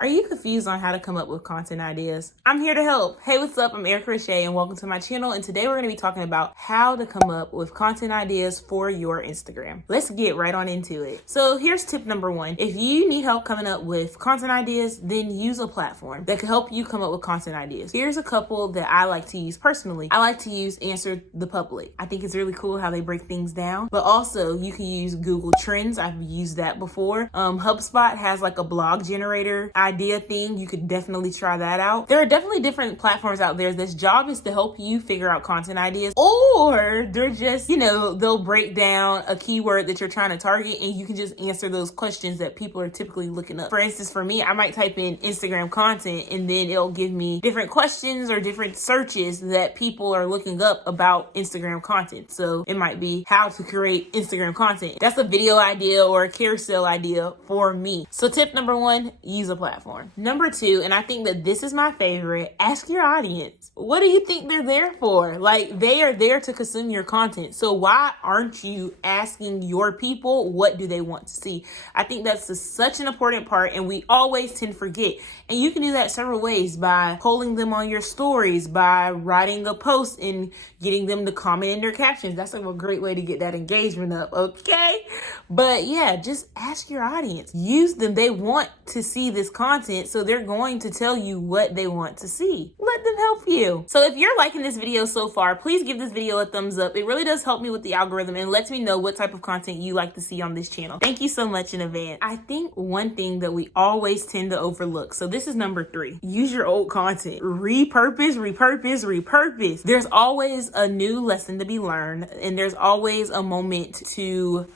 Are you confused on how to come up with content ideas? I'm here to help. Hey, what's up? I'm Erica Rasha and welcome to my channel. And today we're going to be talking about how to come up with content ideas for your Instagram. Let's get right on into it. So here's tip number one. If you need help coming up with content ideas, then use a platform that can help you come up with content ideas. Here's a couple that I like to use personally. I like to use Answer the Public. I think it's really cool how they break things down, but also you can use Google Trends. I've used that before. HubSpot has like a blog generator idea thing. You could definitely try that out. There are definitely different platforms out there that's job is to help you figure out content ideas, or they're just, they'll break down a keyword that you're trying to target and you can just answer those questions that people are typically looking up. For instance, for me, I might type in Instagram content and then it'll give me different questions or different searches that people are looking up about Instagram content. So it might be how to create Instagram content. That's a video idea or a carousel idea for me. So tip number one, use a platform. Number two, and I think that this is my favorite, ask your audience. What do you think they're there for? Like, they are there to consume your content. So why aren't you asking your people what do they want to see? I think that's such an important part, and we always tend to forget. And you can do that several ways: by polling them on your stories, by writing a post and getting them to comment in their captions. That's like a great way to get that engagement up, okay? But yeah, just ask your audience. Use them. They want to see this content, so they're going to tell you what they want to see. Let them help you. So if you're liking this video so far, please give this video a thumbs up. It really does help me with the algorithm and lets me know what type of content you like to see on this channel. Thank you so much in advance. I think one thing that we always tend to overlook, so this is number three, use your old content. Repurpose, repurpose, repurpose. There's always a new lesson to be learned, and there's always a moment to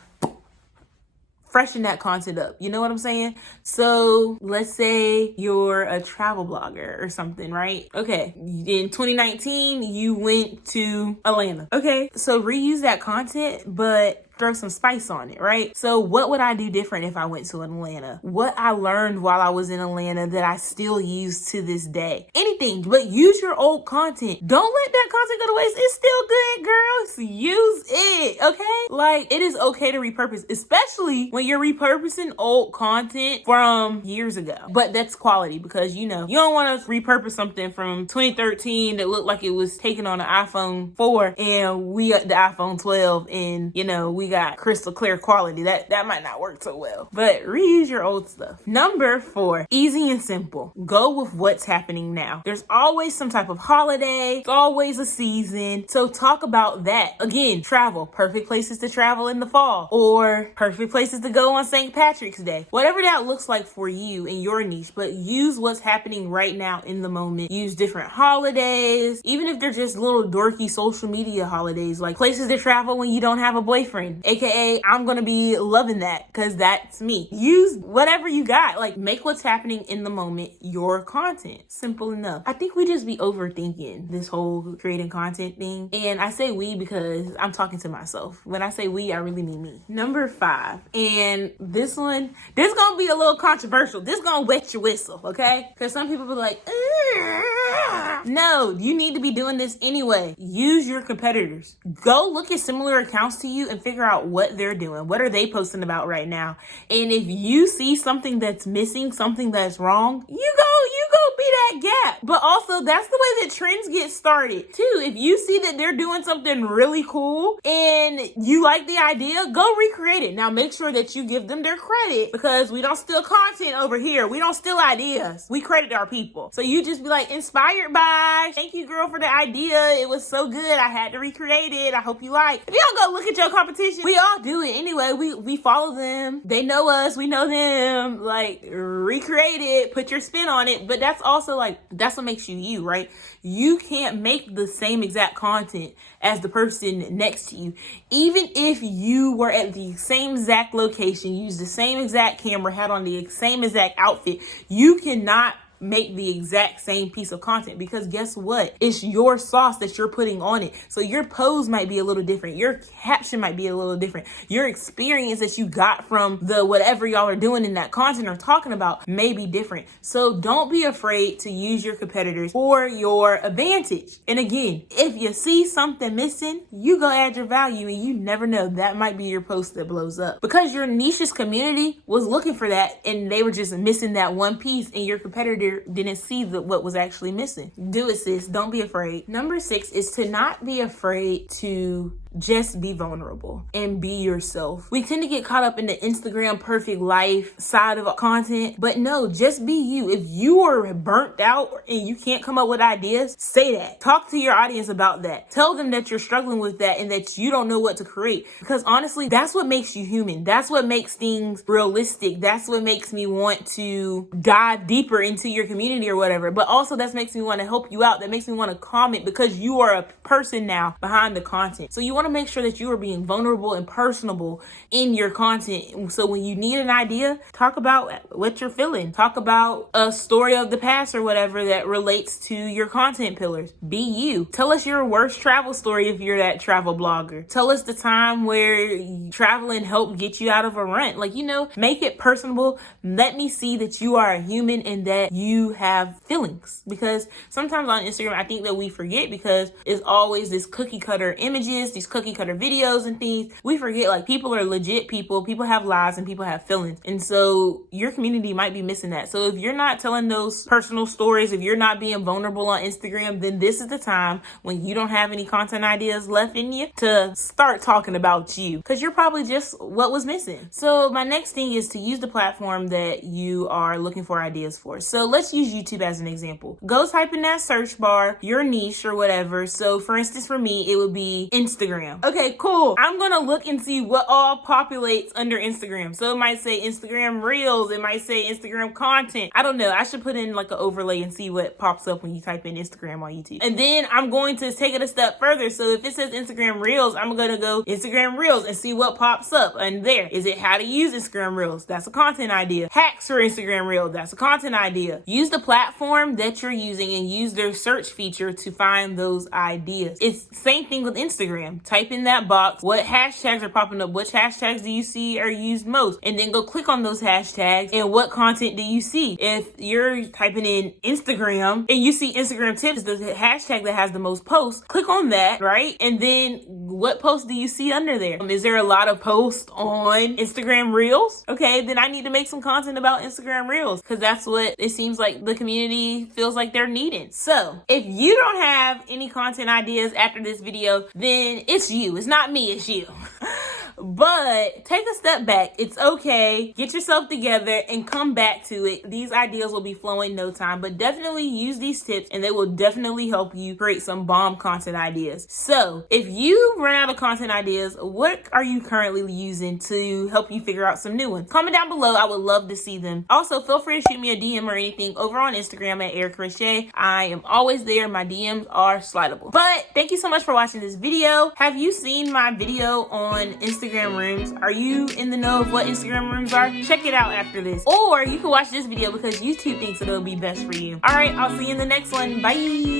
freshen that content up. You know what I'm saying? So let's say you're a travel blogger or something, right? Okay. In 2019, you went to Atlanta. Okay. So reuse that content, but throw some spice on it, right? So what would I do different if I went to Atlanta? What I learned while I was in Atlanta that I still use to this day? Anything, but use your old content. Don't let that content go to waste. It's still good, girls. Use it, okay? Like, it is okay to repurpose, especially when you're repurposing old content from years ago. But that's quality, because you don't want to repurpose something from 2013 that looked like it was taken on an iPhone 4 and we got the iPhone 12 and we got crystal clear quality. That might not work so well, but reuse your old stuff. Number four, easy and simple. Go with what's happening now. There's always some type of holiday. It's always a season. So talk about that. Again, travel. Perfect places to travel in the fall, or perfect places to go on St. Patrick's Day. Whatever that looks like for you and your niche, but use what's happening right now in the moment. Use different holidays, even if they're just little dorky social media holidays, like places to travel when you don't have a boyfriend. AKA, I'm gonna be loving that because that's me. Use whatever you got. Like, make what's happening in the moment your content. Simple enough. I think we just be overthinking this whole creating content thing. And I say we because I'm talking to myself. When I say we, I really mean me. Number five, and this gonna be a little controversial. This gonna wet your whistle, okay? Because some people be like, no, you need to be doing this anyway. Use your competitors. Go look at similar accounts to you and figure out what they're doing. What are they posting about right now? And if you see something that's missing, something that's wrong, you go be that gap. But also, that's the way that trends get started too. If you see that they're doing something really cool and you like the idea, go recreate it. Now make sure that you give them their credit, because we don't steal content over here. We don't steal ideas. We credit our people. So you just be like, inspired by, thank you girl for the idea. It was so good. I had to recreate it. I hope you like. If you don't go look at your competition, we all do it anyway. We follow them. They know us. We know them. Like, recreate it, put your spin on it. But that's also like, that's what makes you, right? You can't make the same exact content as the person next to you. Even if you were at the same exact location, used the same exact camera, had on the same exact outfit, you cannot make the exact same piece of content, because guess what? It's your sauce that you're putting on it. So your pose might be a little different. Your caption might be a little different. Your experience that you got from the whatever y'all are doing in that content or talking about may be different. So don't be afraid to use your competitors for your advantage. And again, if you see something missing, you go add your value, and you never know, that might be your post that blows up, because your niche's community was looking for that and they were just missing that one piece, and your competitor didn't see what was actually missing. Do it, sis. Don't be afraid. Number 6 is to not be afraid to just be vulnerable and be yourself. We tend to get caught up in the Instagram perfect life side of content, but no, just be you. If you are burnt out and you can't come up with ideas, say that. Talk to your audience about that. Tell them that you're struggling with that and that you don't know what to create, because honestly, that's what makes you human. That's what makes things realistic. That's what makes me want to dive deeper into your community or whatever. But also that makes me want to help you out. That makes me want to comment, because you are a person now behind the content. So you want to make sure that you are being vulnerable and personable in your content. So when you need an idea, talk about what you're feeling. Talk about a story of the past or whatever that relates to your content pillars. Be you. Tell us your worst travel story if you're that travel blogger. Tell us the time where traveling helped get you out of a rut. Make it personable. Let me see that you are a human and that you have feelings. Because sometimes on Instagram, I think that we forget, because it's always this cookie cutter images, these cookie cutter videos and things. We forget people are legit people have lives, and people have feelings. And so your community might be missing that. So if you're not telling those personal stories, if you're not being vulnerable on Instagram, then this is the time when you don't have any content ideas left in you to start talking about you, because you're probably just what was missing. So my next thing is to use the platform that you are looking for ideas for. So let's use YouTube as an example. Go type in that search bar, your niche or whatever. So for instance, for me, it would be Instagram. Okay, cool. I'm gonna look and see what all populates under Instagram. So it might say Instagram Reels. It might say Instagram content. I don't know. I should put in an overlay and see what pops up when you type in Instagram on YouTube. And then I'm going to take it a step further. So if it says Instagram Reels, I'm going to go Instagram Reels and see what pops up. And there, is it how to use Instagram Reels? That's a content idea. Hacks for Instagram Reels. That's a content idea. Use the platform that you're using and use their search feature to find those ideas. It's the same thing with Instagram. Type in that box, what hashtags are popping up? Which hashtags do you see are used most? And then go click on those hashtags, and what content do you see? If you're typing in Instagram and you see Instagram tips, the hashtag that has the most posts, click on that, right? And then what posts do you see under there? Is there a lot of posts on Instagram Reels? Okay, then I need to make some content about Instagram Reels, because that's what it seems like the community feels like they're needing. So if you don't have any content ideas after this video, then it's you. It's not me, it's you. But take a step back. It's okay. Get yourself together and come back to it. These ideas will be flowing no time, but definitely use these tips and they will definitely help you create some bomb content ideas. So if you run out of content ideas, what are you currently using to help you figure out some new ones? Comment down below. I would love to see them. Also, feel free to shoot me a DM or anything over on Instagram at Erica Rasha. I am always there. My DMs are slidable. But thank you so much for watching this video. Have you seen my video on Instagram rooms? Are you in the know of what Instagram rooms are? Check it out after this. Or you can watch this video because YouTube thinks it'll be best for you. All right, I'll see you in the next one. Bye.